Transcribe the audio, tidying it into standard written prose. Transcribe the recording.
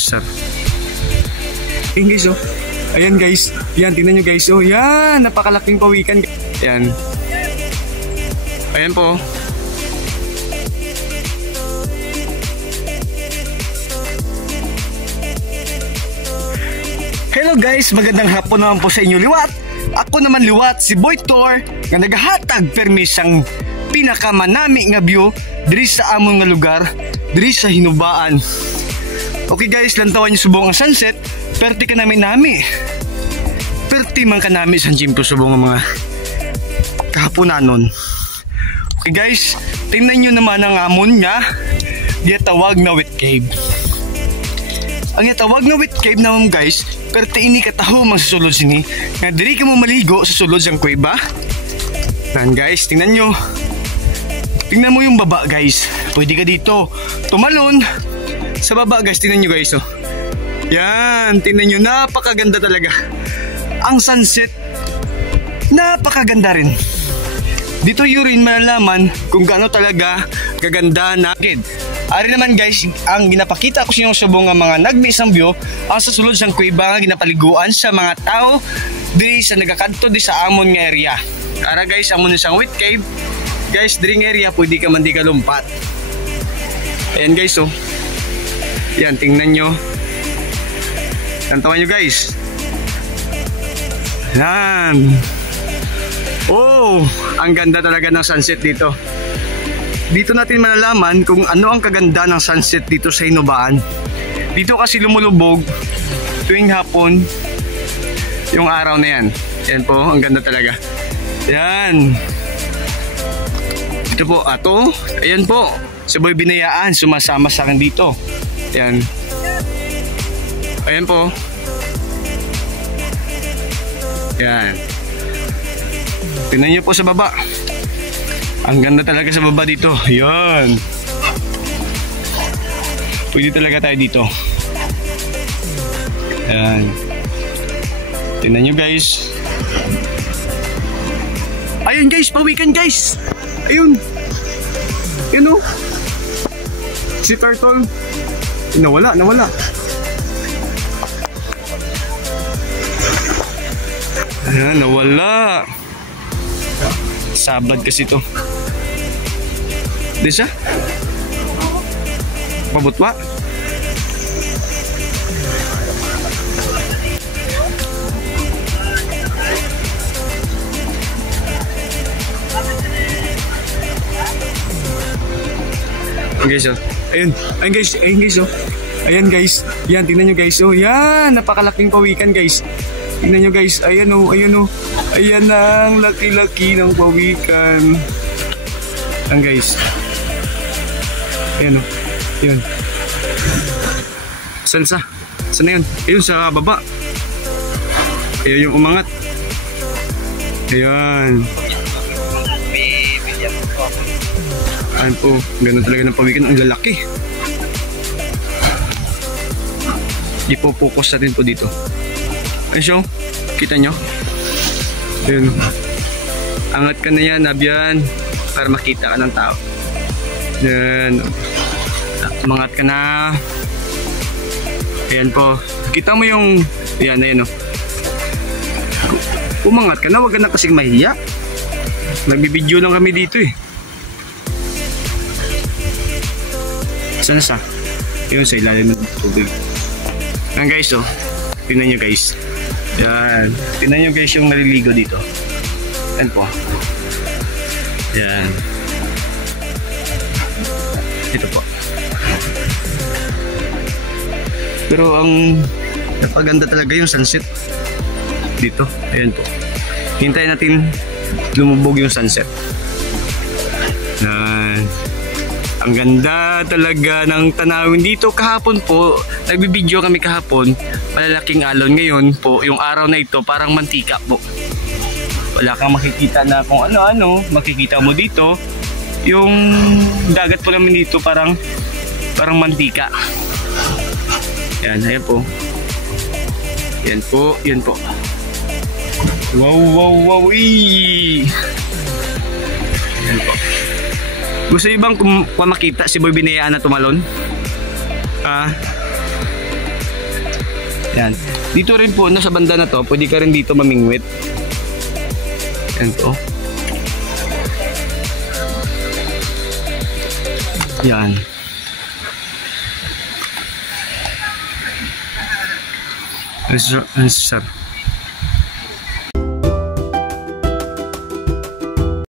sir. Ayan guys, oh. Ayan guys. Yan, tingnan nyo guys. Oh, yan. Napakalaking pawikan. Ayan. Ayan po. Hello guys, magandang hapon naman po sa inyo liwat. Ako naman liwat, si Boy Tor, nga nagahatag permisang pinakamanami nga view diri sa among nga lugar, diri sa Hinubaan. Okay guys, lantawan nyo subong ang sunset, perti ka namin perti man ka namin sa jimpo subong ang mga kahaponanon. Okay guys, tingnan nyo naman ang amon nga tawag na wet cave. Ang tawag na wet cave naman guys, perti ini kataho mang susulod sini nga diri ka mo maligo sa sulod sang kuweba. Yan guys, tingnan nyo. Tingnan mo yung baba guys. Pwede ka dito tumalon sa baba guys. Tingnan nyo guys, oh. Yan, tingnan nyo, napakaganda talaga. Ang sunset, napakaganda rin. Dito yun rin malalaman kung gaano talaga gaganda na akin. Ari naman guys, ang ginapakita ko sa inyo subong nga mga nagmisang view ang sa sulod sang kuweba nga ginapaliguan sa mga tao diri sa nagakadto di sa amon nga area. Ara guys, amon sang wet cave. Guys, diri nga area pwede ka man di ka lumpat. Ayan guys, oh. Yan, tingnan nyo. Tantawan nyo guys. Yan. Oh, ang ganda talaga ng sunset dito. Dito natin malalaman kung ano ang kaganda ng sunset dito sa Hinubaan. Dito kasi lumulubog tuwing hapon yung araw na yan. Yan po, ang ganda talaga. Yan. Ito po, ato. Ayan po, si Boy Binayaan sumasama sa akin dito. Yan. Ayan po. Yan. Tingnan nyo po sa baba. Ang ganda talaga sa baba dito. Yan. Pwede talaga tayo dito. Yan. Tingnan nyo guys. Ayun guys, pawikan guys. Ayun. Yun o. Si turtle. Nawala. Ayan, nawala. Sabad kasi to. Di siya? Pabutwa? Guys, oh. Ayun guys, oh. Ayan guys. Yan, tingnan nyo guys. Oh, yan, napakalaking pawikan guys. Tingnan nyo guys. Ayan oh. Ayan ang laki-laki ng pawikan. Ayan guys. Ayan oh. Ayan. Saan na yun? Ayun sa baba. Ayun yung umangat. Ayan. Ayan po. Ganun talaga ng pawikan. Ang lalaki. Ipo-focus natin po dito. Ayun siya. Kita nyo? Ayun. Angat ka na yan, Abyan, para makita ka ng tao. Yan. Umangat ka na. Ayan po. Kita mo yung... Ayan o. Umangat ka na, huwag ka na kasing mahiya. Nagbibideo lang kami dito eh. Sana sa? Yun sa ilalim ng tubig. Ayan guys, oh. Tingnan nyo guys. Yan. Tingnan nyo guys yung naliligo dito. Yan po. Yan. Ito po. Pero ang napaganda talaga yung sunset dito. Ayan po. Hintayin natin lumubog yung sunset. Yan. Ang ganda talaga ng tanawin dito. Kahapon po, nagbibideo kami kahapon, malalaking alon. Ngayon po, yung araw na ito parang mantika po. Wala kang makikita na kung ano-ano. Makikita mo dito yung dagat po namin dito parang mantika. Yan, ayan po. Yan po, yan po. Wow. Yan po. Gusto niyo bang makita si Boy Binayaan na tumalon? Yan. Dito rin po, sa banda na to, pwede ka rin dito mamingwit. Yan to. Yan. Sir.